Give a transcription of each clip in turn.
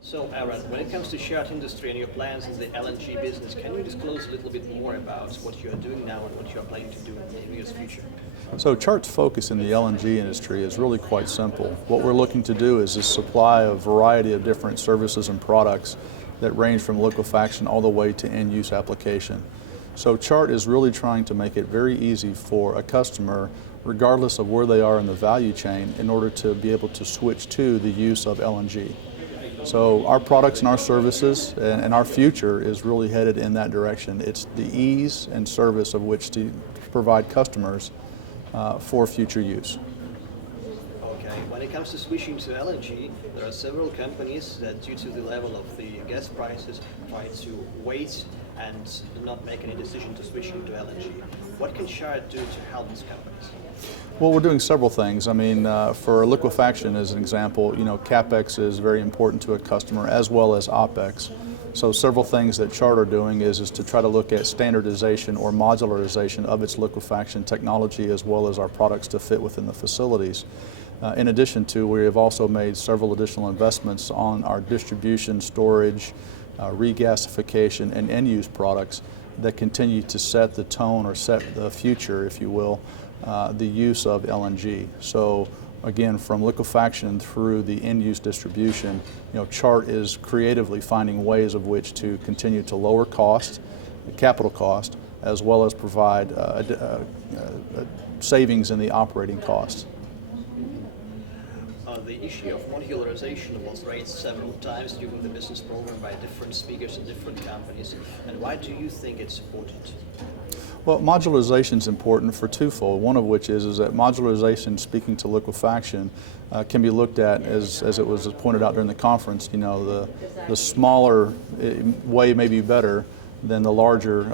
So, Aaron, when it comes to shared industry and your plans in the LNG business, can you disclose a little bit more about what you are doing now and what you are planning to do in the near future? So Chart's focus in the LNG industry is really quite simple. What we're looking to do is supply a variety of different services and products that range from liquefaction all the way to end-use application. So Chart is really trying to make it very easy for a customer, regardless of where they are in the value chain, in order to be able to switch to the use of LNG. So our products and our services and our future is really headed in that direction. It's the ease and service of which to provide customers for future use. Okay, when it comes to switching to LNG, there are several companies that, due to the level of the gas prices, try to wait and not make any decision to switch into LNG. What can Chart do to help these companies? Well, we're doing several things. I mean, for liquefaction as an example, CapEx is very important to a customer as well as OpEx. So several things that Chart are doing is to try to look at standardization or modularization of its liquefaction technology as well as our products to fit within the facilities. In addition to, we have also made several additional investments on our distribution, storage, regasification, and end-use products that continue to set the tone or set the future, if you will, the use of LNG. So again, from liquefaction through the end-use distribution, Chart is creatively finding ways of which to continue to lower cost, capital cost, as well as provide savings in the operating costs. The issue of modularization was raised several times during the business program by different speakers and different companies. And why do you think it's important? Well, modularization is important for twofold. One of which is that modularization, speaking to liquefaction, can be looked at as it was pointed out during the conference. The smaller way may be better than the larger,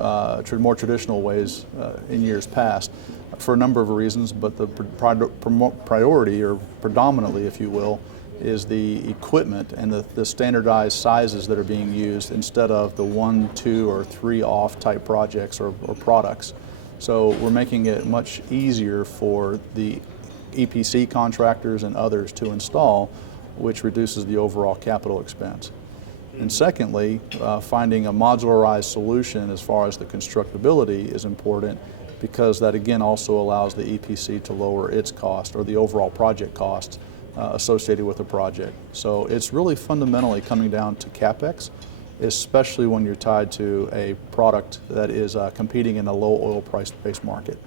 more traditional ways in years past, for a number of reasons. But the priority, or predominantly, if you will, is the equipment and the standardized sizes that are being used instead of the 1, 2, or 3 off type projects or products. So we're making it much easier for the EPC contractors and others to install, which reduces the overall capital expense. And secondly, finding a modularized solution as far as the constructability is important, because that again also allows the EPC to lower its cost or the overall project costs associated with the project. So it's really fundamentally coming down to CapEx, especially when you're tied to a product that is competing in a low oil price-based market.